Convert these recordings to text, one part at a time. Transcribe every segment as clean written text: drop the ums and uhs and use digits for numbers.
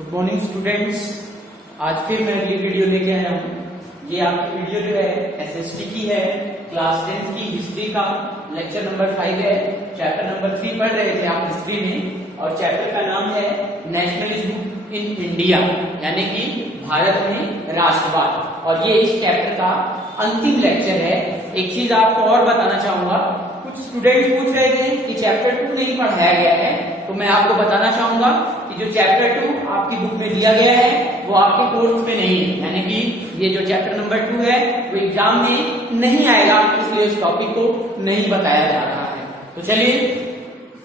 Good morning students. आज फिर मैं अगली वीडियो लेके आया हूँ। ये आपकी वीडियो जो है एसएसटी की है, क्लास 10 की हिस्ट्री का लेक्चर नंबर 5 है। चैप्टर नंबर 3 पढ़ रहे थे आप हिस्ट्री में, और चैप्टर का नाम है नेशनलिज्म इन इंडिया, यानी कि भारत में राष्ट्रवाद। और ये इस चैप्टर का अंतिम लेक्चर है। एक चीज आपको और बताना चाहूंगा, कुछ स्टूडेंट पूछ रहे थे कि चैप्टर 2 नहीं पढ़ाया गया है, तो मैं आपको बताना चाहूंगा कि जो चैप्टर 2 आपकी बुक में दिया गया है वो आपके कोर्स में नहीं है, यानी कि ये जो चैप्टर नंबर 2 है वो एग्जाम में नहीं आएगा, इसलिए इस टॉपिक को नहीं बताया जा रहा है। तो चलिए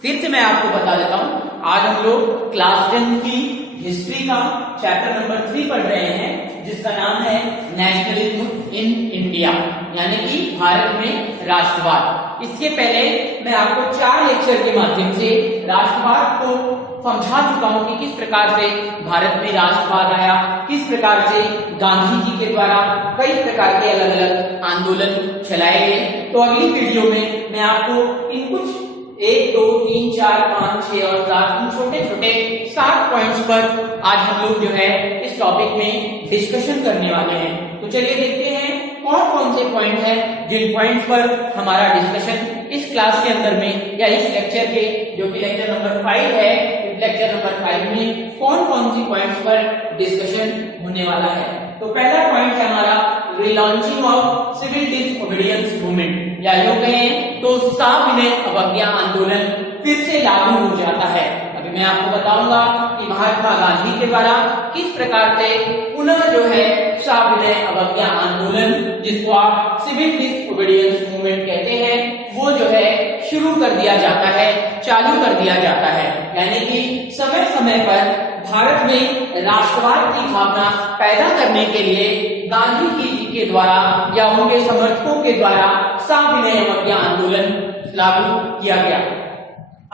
फिर से मैं आपको बता देता हूँ। आज हम लोग क्लास 10 की हिस्ट्री का चैप्टर नंबर 3 पढ़ रहे हैं, जिसका नाम है नेशनलिज्म इन इंडिया, यानी कि भारत में राष्ट्रवाद। इसके पहले मैं आपको 4 लेक्चर के माध्यम से राष्ट्रवाद को समझा चुका हूं कि किस प्रकार से भारत में राष्ट्रवाद आया, किस प्रकार से गांधी जी के द्वारा कई प्रकार के अलग अलग आंदोलन चलाए गए। तो अगली वीडियो में मैं आपको इन कुछ 1, 2, 3, 4, 5, 6 और 7 छोटे छोटे 7 पॉइंट्स पर आज हम लोग जो है इस टॉपिक में डिस्कशन करने वाले हैं। तो चलिए देखते हैं कौन कौन से पॉइंट है जिन पॉइंट्स पर हमारा डिस्कशन इस क्लास के अंदर में या इस लेक्चर के जो कि लेक्चर नंबर 5 है, इस लेक्चर नंबर 5 में कौन कौन सी पॉइंट्स पर डिस्कशन होने वाला है। तो पहला पॉइंट है हमारा रिलॉन्चिंग ऑफ सिविल डिसओबीडियंस मूवमेंट, या यूं कहें तो सविनय अवज्ञा आंदोलन फिर से लागू हो जाता है। अभी मैं आपको बताऊंगा कि महात्मा गांधी के द्वारा किस प्रकार से पुनः जो है सविनय अवज्ञा आंदोलन, जिसको आप सिविल डिसओबीडियंस मूवमेंट कहते हैं, वो जो है शुरू कर दिया जाता है, चालू कर दिया जाता है। यानी कि समय समय पर भारत में राष्ट्रवाद की भावना पैदा करने के लिए गांधी जी के द्वारा या उनके समर्थकों के द्वारा सविनय अवज्ञा आंदोलन लागू किया गया।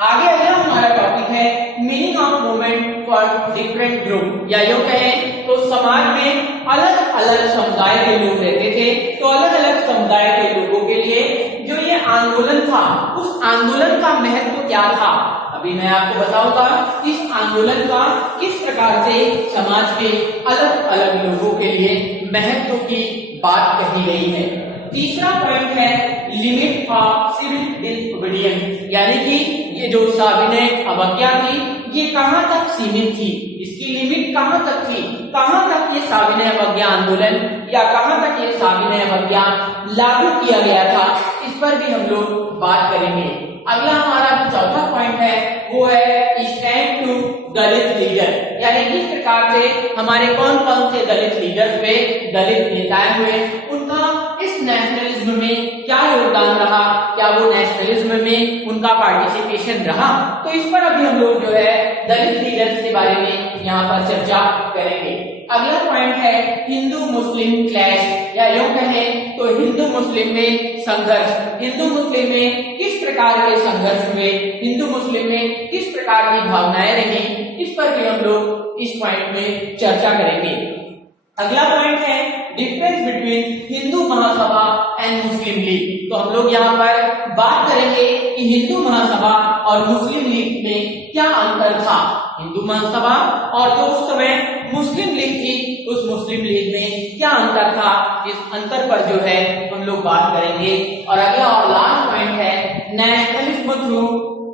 आगे अगला हमारा टॉपिक है meaning of movement for different group, या यूं कहें तो समाज में अलग अलग समुदाय के लोग रहते थे, तो अलग अलग समुदाय के लोगों के लिए जो ये आंदोलन था, उस आंदोलन का महत्व क्या था, अभी मैं आपको बताऊंगा इस आंदोलन का किस प्रकार से समाज के अलग अलग लोगों के लिए महत्व की बात कही गई है। तीसरा पॉइंट है लिमिट ऑफ सिविल डिसओबीडियंस, यानी कि ये जो सविनय अवज्ञा थी ये कहां तक सीमित थी, इसकी लिमिट कहां तक थी, कहां तक ये सविनय अवज्ञा आंदोलन या कहां तक ये सविनय अवज्ञा लागू किया गया था, इस पर भी हम लोग बात करेंगे। अगला हमारा जो चौथा पॉइंट है वो है स्टैंड टू दलित लीडर, यानी किस प्रकार से हमारे कौन कौन से दलित लीडर्स हुए, दलित नेताएं हुए, उनका इस नेशनलिज्म में क्या योगदान रहा, क्या वो नेशनलिज्म में उनका पार्टिसिपेशन रहा। तो इस पर अभी हम लोग जो है दलित लीडर्स के बारे में यहाँ पर चर्चा करेंगे। अगला पॉइंट है हिंदू मुस्लिम क्लैश, या यूं कहें तो हिंदू मुस्लिम में संघर्ष, हिंदू मुस्लिम में किस प्रकार के संघर्ष हुए, हिंदू मुस्लिम में किस प्रकार की भावनाएं रही, इस पर भी हम लोग इस पॉइंट में चर्चा करेंगे। अगला पॉइंट है difference between Hindu Mahasabha and Muslim league. तो हम लोग यहाँ पर बात करेंगे कि हिंदू महासभा और मुस्लिम लीग में क्या अंतर था, हिंदू महासभा और जो उस समय मुस्लिम लीग थी उस मुस्लिम लीग में क्या अंतर था, इस अंतर पर जो है हम लोग बात करेंगे। और अगला और लास्ट पॉइंट है nationalism through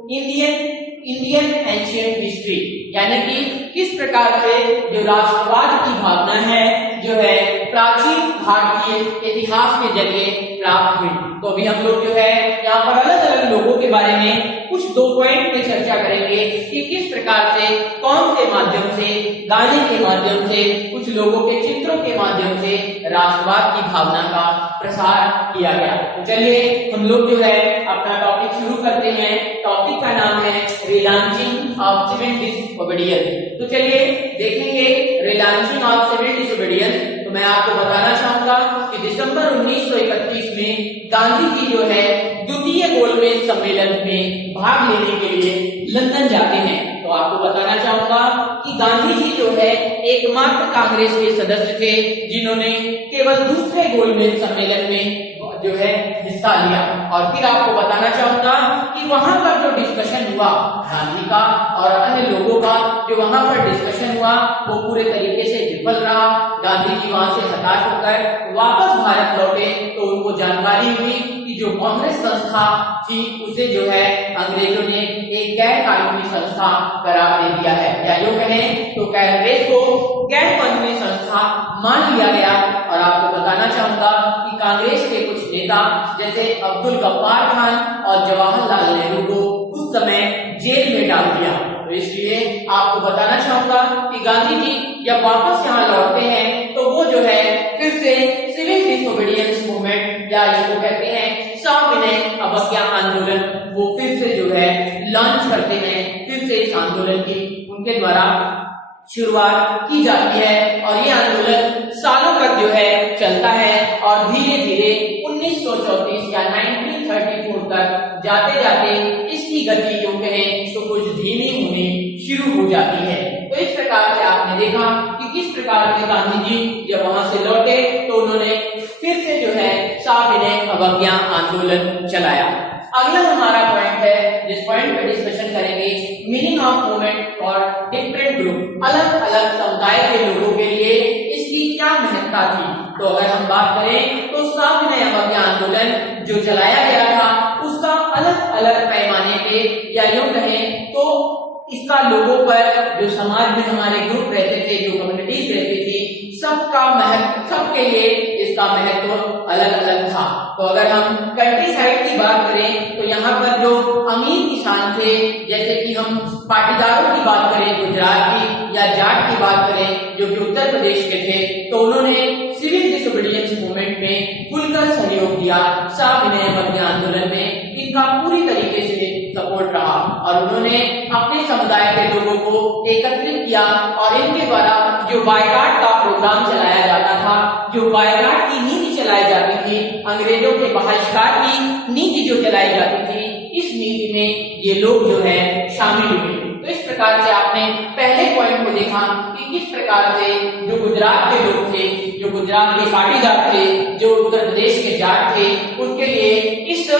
Indian ancient history, यानी कि किस प्रकार से जो राष्ट्रवाद की भावना है जो है प्राचीन भारतीय इतिहास के जरिए प्राप्त हुई। तो अभी हम लोग जो है यहाँ पर अलग अलग लोगों के बारे में कुछ 2 पॉइंट पे चर्चा करेंगे कि किस प्रकार से कौन से माध्यम से, गाने के माध्यम से, कुछ लोगों के चित्रों के माध्यम से राष्ट्रवाद की भावना का प्रसार किया गया। तो चलिए हम लोग जो है अपना टॉपिक शुरू करते हैं। टॉपिक का नाम है रिलॉन्चिंग ऑफ सिविल डिसओबीडियंस। तो चलिए देखेंगे रिलॉन्चिंग ऑफ सिविल डिसओबीडियंस। तो मैं आपको बताना चाहूंगा कि दिसंबर 1931 में गांधी जी जो है द्वितीय गोलमेज सम्मेलन में भाग लेने के लिए लंदन जाते हैं। तो आपको बताना चाहूंगा कि गांधी जी जो है एकमात्र कांग्रेस के सदस्य थे जिन्होंने केवल दूसरे गोलमेज सम्मेलन में जो है हिस्सा लिया। और फिर आपको बताना चाहूंगा कि वहां पर जो डिस्कशन हुआ गांधी का और अन्य लोगों का, जो वहां पर डिस्कशन हुआ वो पूरे तरीके से विफल रहा। गांधी जी वहां से हताश होकर वापस भारत लौटे तो उनको जानकारी हुई कि जो कांग्रेस संस्था थी उसे जो है अंग्रेजों ने एक गैर कानूनी संस्था करार दे दिया है, या यूं कहें तो कांग्रेस को गैर कानूनी संस्था मान लिया गया। और आपको बताना चाहूंगा कि कांग्रेस के कुछ नेता जैसे अब्दुल गफ्फार खान और जवाहरलाल नेहरू को उस समय जेल में डाल दिया। तो इसलिए आपको बताना चाहूंगा कि गांधी जी जब वापस यहाँ लौटते हैं तो वो जो है फिर से सिविल डिसोबीडियंस मूवमेंट, या इसको कहते हैं सविनय अवज्ञा आंदोलन, वो फिर से जो है लॉन्च करते हैं। फिर से इस आंदोलन की उनके द्वारा शुरुआत की जाती है और ये आंदोलन सालों तक जो है चलता है और धीरे धीरे 1934 या 1934 तक जाते जाते इसकी गति जो कहें तो कुछ धीमी होनी शुरू हो जाती है। तो इस प्रकार से आपने देखा कि किस प्रकार से गांधी जी जब वहां से लौटे तो उन्होंने फिर से जो है सविनय अवज्ञा आंदोलन चलाया। अगला हमारा पॉइंट है, जिस पॉइंट पे डिस्कशन करेंगे, मीनिंग ऑफ मूवमेंट और डिफरेंट ग्रुप, अलग अलग समुदाय के लोगों के लिए इसकी क्या महत्ता थी। तो अगर हम बात करें तो सविनय अवज्ञा आंदोलन जो चलाया गया था उसका अलग अलग पैमाने पे, या यूं कहें तो इसका लोगों पर, जो समाज में हमारे ग्रुप रहते थे, जो कम्युनिटीज रहती थी, सबका महत्व, सबके लिए इसका महत्व अलग अलग था। तो अगर हम कंट्री साइड की बात करें तो यहाँ पर जो अमीर किसान थे, जैसे कि हम पाटीदारों की बात करें गुजरात की, या जाट की बात करें जो कि उत्तर प्रदेश के थे, तो उन्होंने सिविल डिसोबीडियंस मूवमेंट में खुलकर सहयोग दिया। सविनय अवज्ञा आंदोलन में इनका पूरी तरीके से सपोर्ट रहा और उन्होंने अपने समुदाय के लोगों को एकत्रित किया और इनके द्वारा जो बायकाट का प्रोग्राम चलाया जाता था, जो बायकाट की नीति चलाई जाती थी, अंग्रेजों के बहिष्कार की नीति जो चलाई जाती थी, इस नीति में ये लोग जो है शामिल हुए। तो इस प्रकार से आपने पहले पॉइंट को देखा कि किस प्रकार से जो गुजरात के लोग थे, जो गुजरात के पाटीदार थे, जो उत्तर प्रदेश के जाट थे, उनके लिए इस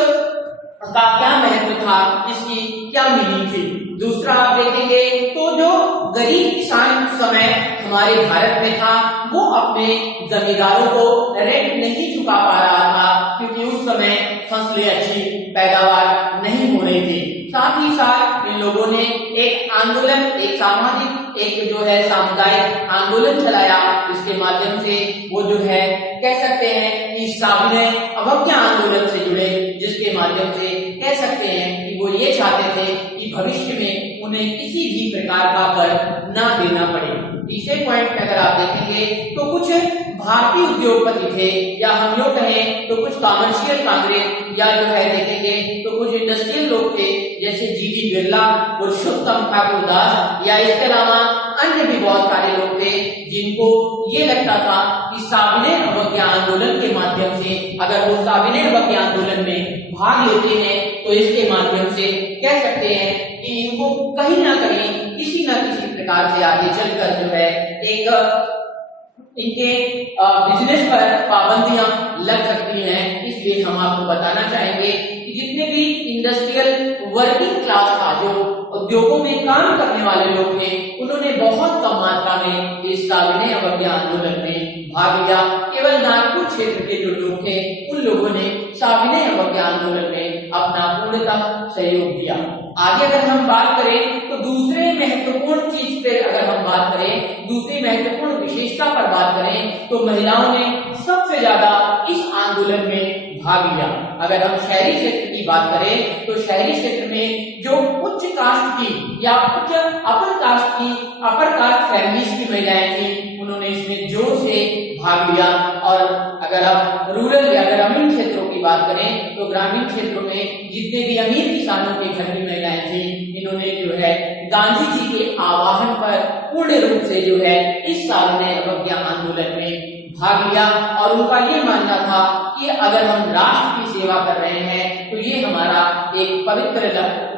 का क्या महत्व था, इसकी क्या मीनिंग थी। दूसरा आप देखेंगे तो जो गरीब किसान समय हमारे भारत में था वो अपने जमींदारों को रेंट नहीं चुका पा रहा था, क्योंकि उस समय फसलें अच्छी पैदावार नहीं हो रही थी। साथ ही साथ इन लोगों ने एक आंदोलन, एक सामाजिक, एक जो है सामुदायिक आंदोलन चलाया, जिसके माध्यम से वो जो है कह सकते हैं कि सविनय अवज्ञा आंदोलन से जुड़े, जिसके माध्यम से कह सकते हैं कि वो ये चाहते थे कि भविष्य में उन्हें किसी भी प्रकार का कर ना देना पड़े। तीसरे पॉइंट में अगर आप देखेंगे तो कुछ भारतीय उद्योगपति थे, या हम यूं कहें तो कुछ कॉमर्शियल कांग्रेस, या जो है देखेंगे तो कुछ इंडस्ट्रियल लोग थे, जैसे जीडी बिरला, पुरुषोत्तम ठाकुर दास, या इसके अलावा अन्य भी बहुत सारे लोग थे जिनको ये लगता था कि सविनय अवज्ञा आंदोलन के माध्यम से, अगर वो सविनय अवज्ञा आंदोलन में भाग लेते हैं तो इसके माध्यम से कह सकते हैं कि इनको कहीं ना कहीं किसी न किसी प्रकार से आगे चलकर जो है एक इनके बिजनेस पर पाबंदियां लग सकती हैं। इसलिए हम आपको बताना चाहेंगे कि जितने भी इंडस्ट्रियल वर्किंग क्लास था, जो उद्योगों में काम करने वाले लोग थे, उन्होंने बहुत कम मात्रा में इस सविनय अवज्ञा आंदोलन में भाग लिया। केवल नागपुर क्षेत्र के जो लोग थे उन लोगों ने सविनय अवज्ञा आंदोलन में अपना पूर्णतः सहयोग दिया। आगे अगर हम बात करें तो दूसरे महत्वपूर्ण चीज पे अगर हम बात करें, दूसरी महत्वपूर्ण विशेषता पर बात करें तो महिलाओं ने सबसे ज्यादा इस आंदोलन में भाग लिया। अगर हम शहरी क्षेत्र की बात करें तो शहरी क्षेत्र में जो उच्च कास्ट की या उच्च अपर कास्ट फैमिलीज की महिलाएं थी, उन्होंने इसमें जोर से भाग लिया। और अगर आप रूरल या ग्रामीण क्षेत्रों की बात करें तो ग्रामीण क्षेत्रों में जितने भी अमीर किसानों के घर की महिलाएं थी, इन्होंने जो है गांधी जी के आह्वान पर पूर्ण रूप से जो है इस सविनय अवज्ञा आंदोलन में भाग लिया और उनका ये मानना था कि अगर हम राष्ट्र की सेवा कर रहे हैं तो ये हमारा एक पवित्र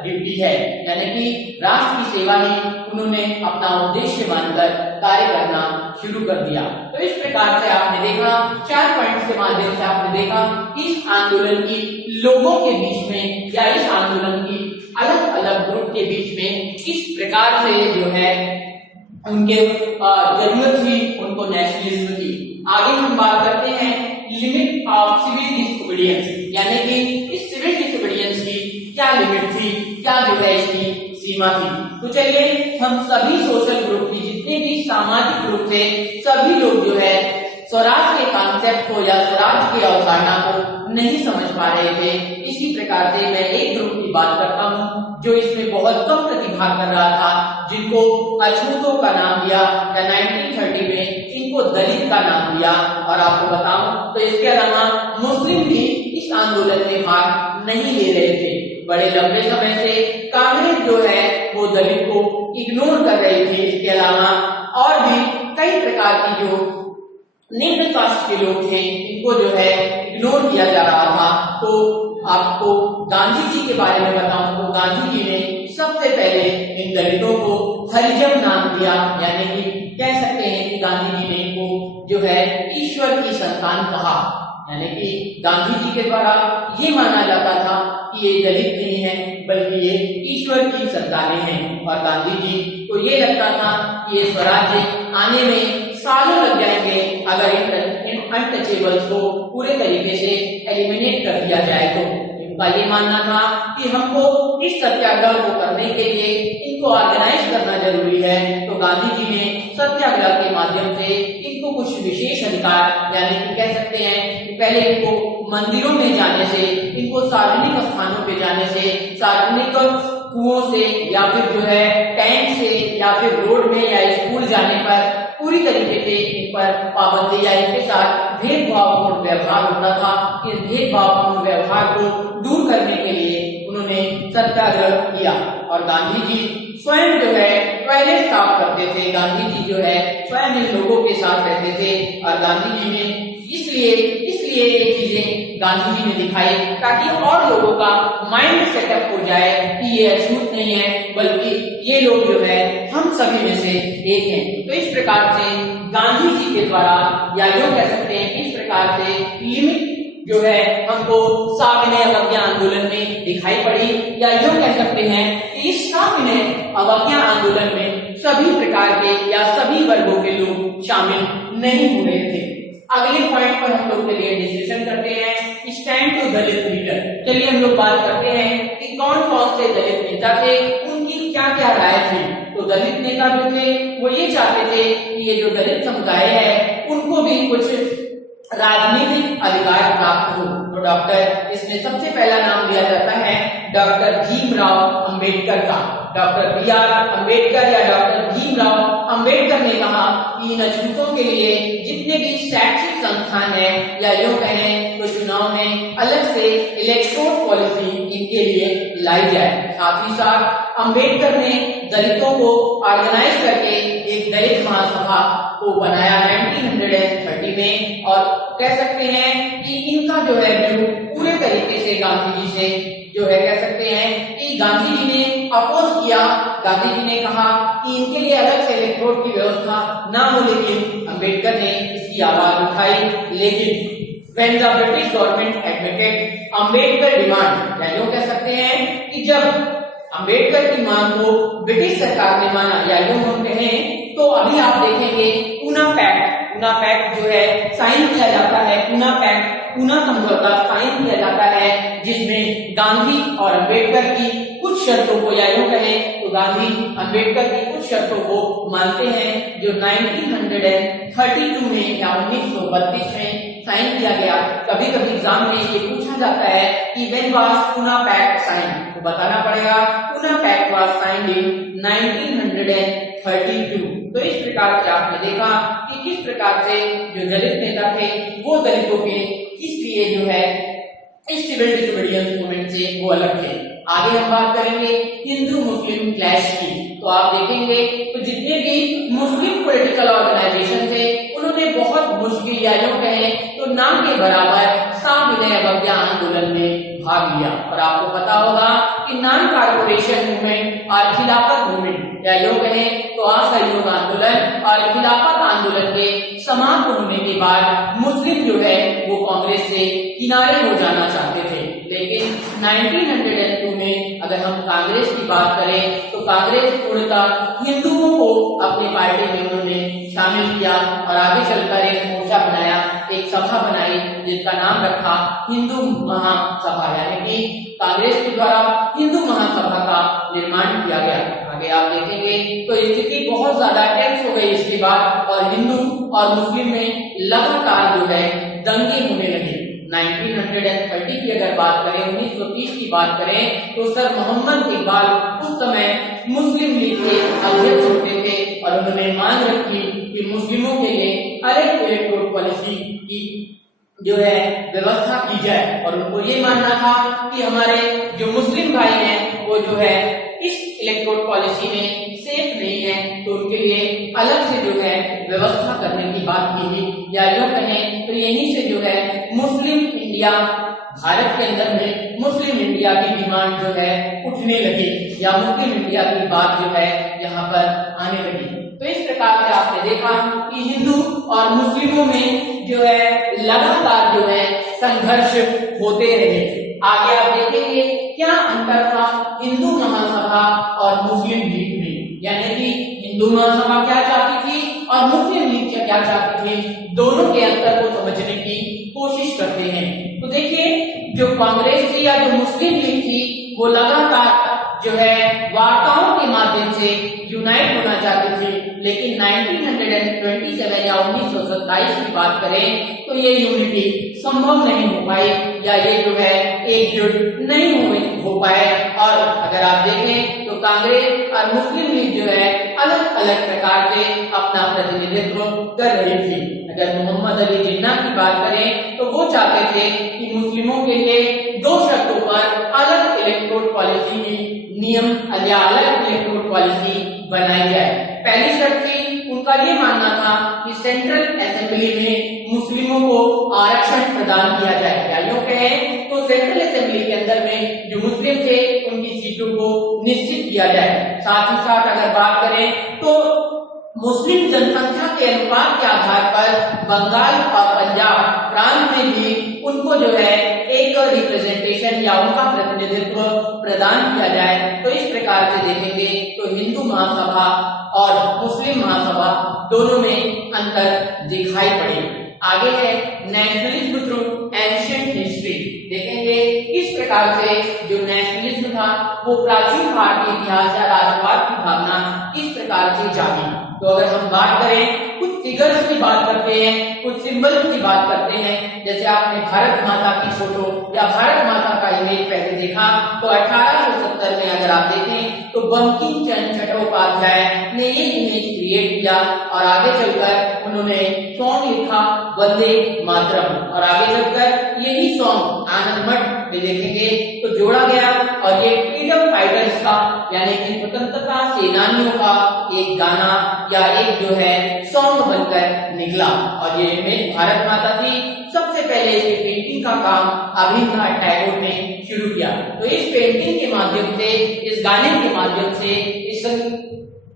ड्यूटी है, यानी कि राष्ट्र की सेवा ही उन्होंने अपना उद्देश्य मानकर कार्य करना शुरू कर दिया। तो इस प्रकार से आपने देखा, 4 पॉइंट्स के माध्यम से आपने देखा इस आंदोलन की लोगों के बीच में या इस आंदोलन की अलग अलग ग्रुप के बीच में किस प्रकार से जो है उनके जरूरत हुई, उनको नेशनलिज्म की। आगे हम बात करते हैं लिमिट ऑफ सिविल डिसोबीडियंस, यानी कि इस सिविल डिसोबीडियंस की क्या लिमिट थी, क्या जो है इसकी सीमा थी। तो चलिए हम सभी सोशल ग्रुप की, जितने भी सामाजिक ग्रुप थे, सभी लोग जो है स्वराज के कॉन्सेप्ट को या स्वराज की अवधारणा को नहीं समझ पा रहे थे। इसी प्रकार से मैं एक ग्रुप की बात करता हूँ जो इसमें बहुत कम प्रतिभाग कर रहा था, जिनको अछूतों का नाम दिया या 1930 में इनको दलित का नाम दिया। और आपको बताऊं तो इसके अलावा मुस्लिम भी इस आंदोलन में भाग नहीं ले रहे थे। बड़े लंबे समय से कांग्रेस जो है वो दलित को इग्नोर कर रही थी। इसके अलावा और भी कई प्रकार की जो निम्न कास्ट के लोग थे इनको जो है इग्नोर किया जा रहा था। तो आपको गांधी जी के बारे में बताऊं तो गांधी जी ने सबसे पहले इन दलितों को हरिजन नाम दिया, यानी कि कह सकते हैं कि गांधी जी ने इनको जो है ईश्वर की संतान कहा, यानी कि गांधी जी के द्वारा ये माना जाता था कि ये दलित नहीं है बल्कि ये ईश्वर की संतानें हैं। और गांधी जी को ये लगता था कि ये स्वराज्य आने में सालों लग जाएंगे अगर इन अनटचेबल्स को पूरे तरीके से एलिमिनेट कर दिया जाए। तो इनका ये मानना था कि हमको इस सत्याग्रह को करने के लिए इनको ऑर्गेनाइज करना जरूरी है। तो गांधी जी ने सत्याग्रह के माध्यम से इनको कुछ विशेष अधिकार, यानी कि कह सकते हैं कि पहले इनको मंदिरों में जाने से, इनको सार्वजनिक स्थानों पे जाने से, सार्वजनिक कुओं से या फिर जो है टैंक से या फिर रोड में या स्कूल जाने पर पूरी तरीके से इन पर पाबंदी या इनके साथ भेदभावपूर्ण व्यवहार होता था। इस भेदभावपूर्ण व्यवहार को दूर करने के लिए उन्होंने सत्याग्रह किया। और गांधी जी स्वयं जो है टॉयलेट साफ करते थे, गांधी जी जो है स्वयं इन लोगों के साथ रहते थे। और गांधी जी ने इसलिए ये चीजें गांधी जी ने दिखाई ताकि और लोगों का माइंड सेटअप हो जाए कि ये अछूत नहीं है बल्कि ये लोग जो है हम सभी में से एक हैं। तो इस प्रकार से गांधी जी के द्वारा, या यूं कह सकते हैं इस प्रकार से लिमिट जो है हमको साविनय अवज्ञा आंदोलन में दिखाई पड़ी, या यूं कह सकते हैं कि इस साविनय अवज्ञा आंदोलन में सभी प्रकार के या सभी वर्गों के लोग शामिल नहीं हो रहे थे। अगले पॉइंट पर हम लोग के लिए डिस्कशन करते हैं, स्टैंड टू दलित लीडर। चलिए हम लोग बात करते हैं कि कौन कौन से दलित नेता थे, उनकी क्या क्या राय थी। तो दलित नेता जो थे वो ये चाहते थे कि ये जो दलित समुदाय है उनको भी कुछ राजनीतिक अधिकार प्राप्त हो। तो डॉक्टर, इसमें सबसे पहला नाम लिया जाता है डॉक्टर भीमराव अंबेडकर का। Doctor B R. अंबेडकर या डॉक्टर भीमराव अंबेडकर ने कहा कि इन अछूतों के लिए जितने भी शैक्षिक संस्थान है या यूं कहें तो चुनाव में अलग से इलेक्टोरल पॉलिसी इनके लिए लाई जाए। साथ ही साथ अंबेडकर ने दलितों को ऑर्गेनाइज करके एक दलित महासभा को बनाया 1930 में। और कह सकते हैं कि इनका जो है व्यू पूरे तरीके से गांधी जी से जो है कह सकते हैं कि गांधी जी ने अपोज किया। गांधी जी ने कहा कि इनके लिए अलग से इलेक्टोरल की व्यवस्था ना हो, लेकिन अंबेडकर ने इसकी आवाज उठाई। लेकिन when the British government admitted Ambedkar demand, या यूं कह सकते हैं कि जब अंबेडकर की मांग को ब्रिटिश सरकार ने माना, या यूं हम कहें तो अभी आप देखेंगे पूना पैक्ट जो है साइन किया जाता है, पूना समझौता साइन किया जाता है, जिसमें गांधी और अंबेडकर की कुछ शर्तों को, या यूं कहें तो गांधी अंबेडकर की कुछ शर्तों को मानते हैं, जो 1932 में या 1932 में साइन किया गया। कभी कभी एग्जाम में ये पूछा जाता है कि when was Poona pact sign, तो बताना पड़ेगा Poona pact was signed in 1932। तो इस प्रकार से आपने देखा कि किस प्रकार से जो दलित नेता थे वो दलितों के किस लिए जो है इस सिविल डिसोबीडियंस मूवमेंट से वो अलग थे। आगे हम बात करेंगे हिंदू मुस्लिम क्लैश की। तो आप देखेंगे तो जितने भी मुस्लिम पॉलिटिकल ऑर्गेनाइजेशन थे उन्होंने बहुत मुश्किल या यूं कहें तो ना के बराबर साविनय अवज्ञा आंदोलन में भाग लिया। और आपको पता होगा कि नॉन कॉर्पोरेशन मूवमेंट और खिलाफत मूवमेंट या यूं कहें तो असहयोग आंदोलन और खिलाफत आंदोलन के समाप्त होने के बाद मुस्लिम जो है वो कांग्रेस से किनारे हो जाना चाहते थे। लेकिन 1902 में अगर हम कांग्रेस की बात करें तो कांग्रेस पूर्णतः हिंदुओं को अपनी पार्टी में उन्होंने शामिल किया और आगे चलकर एक मोर्चा बनाया, एक सभा बनाई जिसका नाम रखा हिंदू महासभा, यानी कि कांग्रेस के द्वारा हिंदू महासभा का निर्माण किया गया। आगे आप देखेंगे तो स्थिति बहुत ज्यादा टेंस हो गई इसके बाद और हिंदू और मुस्लिम में लगातार जो है दंगे होने लगे। 1930 की अगर बात करें, 1930 की बात करें तो सर मोहम्मद इकबाल उस समय मुस्लिम लीग के अध्यक्ष होते थे और उन्होंने मांग रखी कि मुस्लिमों के लिए अलग इलेक्टोरल पॉलिसी की जो है व्यवस्था की जाए। और उनको ये मानना था कि हमारे जो मुस्लिम भाई हैं वो जो है इस इलेक्टोरल पॉलिसी में सेफ नहीं है, तो उनके लिए अलग से जो है व्यवस्था करने की बात की थी। या यूं कहें तो यहीं से जो है मुस्लिम इंडिया, भारत के अंदर में मुस्लिम इंडिया की डिमांड जो है उठने लगी या मुस्लिम इंडिया की बात जो है यहाँ पर आने लगी। तो इस प्रकार से आपने देखा कि हिंदू और मुस्लिमों में जो है लगातार जो है संघर्ष होते रहे। आगे आप देखेंगे क्या अंतर था हिंदू महासभा और मुस्लिम लीग में, यानी कि हिंदू महासभा क्या चाहती थी और मुस्लिम लीग क्या चाहती थी, दोनों के अंतर को समझने की कोशिश करते हैं। तो देखिए जो कांग्रेस थी या जो मुस्लिम लीग थी वो लगातार जो है वार्ताओं के माध्यम से यूनाइट होना चाहती थी, लेकिन 1927 या 1927 की बात करें तो ये यूनिटी संभव नहीं हो पाई या ये जो है एकजुट नहीं हो पाए। और अगर आप देखें तो कांग्रेस और मुस्लिम लीग जो है अलग अलग प्रकार से अपना प्रतिनिधित्व कर रही थी। अगर मोहम्मद अली जिन्ना की बात करें तो वो चाहते थे कि मुस्लिमों के लिए दो शर्तों पर अलग इलेक्टोरल पॉलिसी में नियम या अलग इलेक्टोरल पॉलिसी बनाई जाए। पहली शर्त थी उनका ये मानना था कि सेंट्रल असेंबली में मुस्लिमों को आरक्षण प्रदान किया जाए। या यूं कहें तो सेंट्रल असेंबली के अंदर में जो मुस्लिम थे उनकी सीटों को निश्चित किया जाए। साथ ही साथ अगर बात करें तो मुस्लिम जनसंख्या के अनुपात के आधार पर बंगाल और पंजाब प्रांत में भी उनको जो है एक रिप्रेजेंटेशन या उनका प्रतिनिधित्व प्रदान किया जाए। तो इस प्रकार से देखेंगे तो हिंदू महासभा और मुस्लिम महासभा दोनों में अंतर दिखाई पड़े। आगे है नेशनलिज्म थ्रू एंशिएंट हिस्ट्री। देखेंगे किस प्रकार से जो नेशनलिज्म था वो प्राचीन भारतीय इतिहास या राष्ट्रवाद की भावना किस प्रकार से जागी। तो अगर हम बात करें कुछ फिगर्स की बात करते हैं, कुछ सिंबल्स की बात करते हैं, जैसे आपने भारत माता की फोटो या भारत माता का इमेज पहले देखा तो 1870 में अगर आप देखें तो बंकिम चंद्र चट्टोपाध्याय ने ये इमेज क्रिएट किया और आगे चलकर उन्होंने सॉन्ग लिखा वंदे मातरम और आगे चलकर यही सॉन्ग आनंद मठ में देखेंगे तो जोड़ा गया और ये फ्रीडम फाइटर्स का यानी कि स्वतंत्रता सेनानियों का एक गाना या एक जो है सॉन्ग बनकर निकला। और ये इमेज भारत माता थी। सबसे पहले इसकी पेंटिंग का काम रविन्द्रनाथ टैगोर ने शुरू किया। तो इस पेंटिंग के माध्यम से, इस गाने के माध्यम से,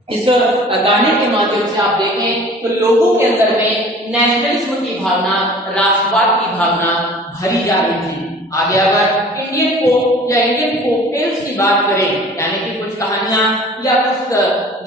इस गाने के माध्यम से आप देखें तो लोगों के अंदर में नेशनलिज्म की भावना, राष्ट्रवाद की भावना भरी जा रही थी। आगे अगर इंडियन फोक या इंडियन फोक टेल्स की बात करें यानी कि कुछ कहानियां या कुछ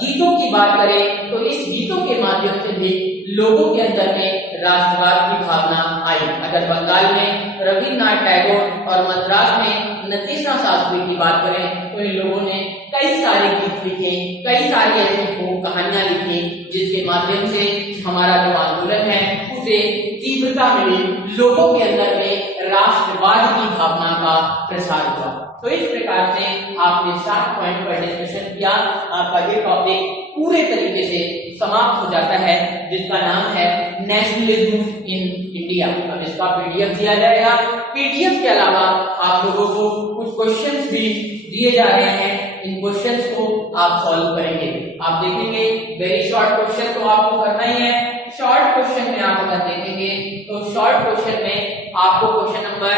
गीतों की बात करें तो इस गीतों के माध्यम से भी लोगों के अंदर में राष्ट्रवाद की भावना आई। अगर बंगाल में रविन्द्रनाथ टैगोर और मद्रास में नतीशा शास्त्री की बात करें तो इन लोगों ने कई सारे गीत लिखे, कई सारी ऐसी फोक कहानियां लिखी जिसके माध्यम से हमारा जो आंदोलन है उसे तीव्रता मिली, लोगों के अंदर में राष्ट्रवाद की भावना का प्रसार हुआ। तो इस प्रकार से आपने 7 पॉइंट पर डिस्कशन किया। आपका ये टॉपिक पूरे तरीके से समाप्त हो जाता है जिसका नाम है नेशनलिज्म इन इंडिया। अब इसका पीडीएफ दिया जाएगा। पीडीएफ के अलावा आप लोगों को कुछ क्वेश्चंस भी दिए जा रहे हैं, इन क्वेश्चंस को आप सॉल्व करेंगे। आप देखेंगे वेरी शॉर्ट क्वेश्चन तो आपको करना ही है। शॉर्ट क्वेश्चन में आप अगर देखेंगे तो शॉर्ट क्वेश्चन में आपको क्वेश्चन नंबर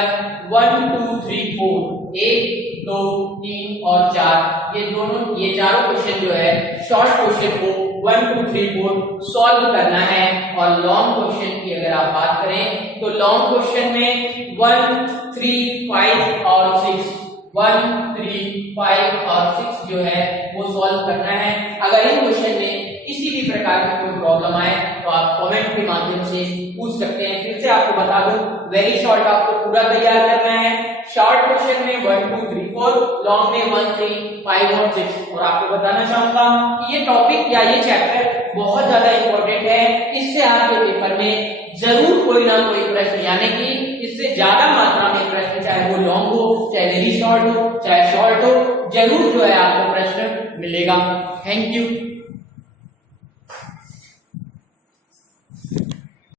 1 2 3 4 1 2 3 और 4 ये चारों क्वेश्चन जो है शॉर्ट क्वेश्चन को 1 2 3 4 सॉल्व करना है। और लॉन्ग क्वेश्चन की अगर आप बात करें तो लॉन्ग क्वेश्चन में 1 3 5 और 6 1 3 5 और 6 जो है वो सॉल्व करना है। अगर इन क्वेश्चन में किसी भी प्रकार की कोई प्रॉब्लम आए तो आप कमेंट के माध्यम से पूछ सकते हैं। फिर से आपको बता दूं वेरी शॉर्ट आपको पूरा तैयार करना है। शॉर्ट क्वेश्चन में 1 2 3 4, लॉन्ग में 1 3 5 और 6। और आपको बताना चाहूंगा कि ये टॉपिक या ये चैप्टर बहुत ज्यादा इंपॉर्टेंट है। इससे आपके पेपर में जरूर कोई ना कोई प्रश्न, यानी कि इससे ज्यादा मात्रा में प्रश्न, चाहे वो लॉन्ग हो चाहे वेरी शॉर्ट हो चाहे शॉर्ट हो, जरूर जो है आपको प्रश्न मिलेगा। Thank you.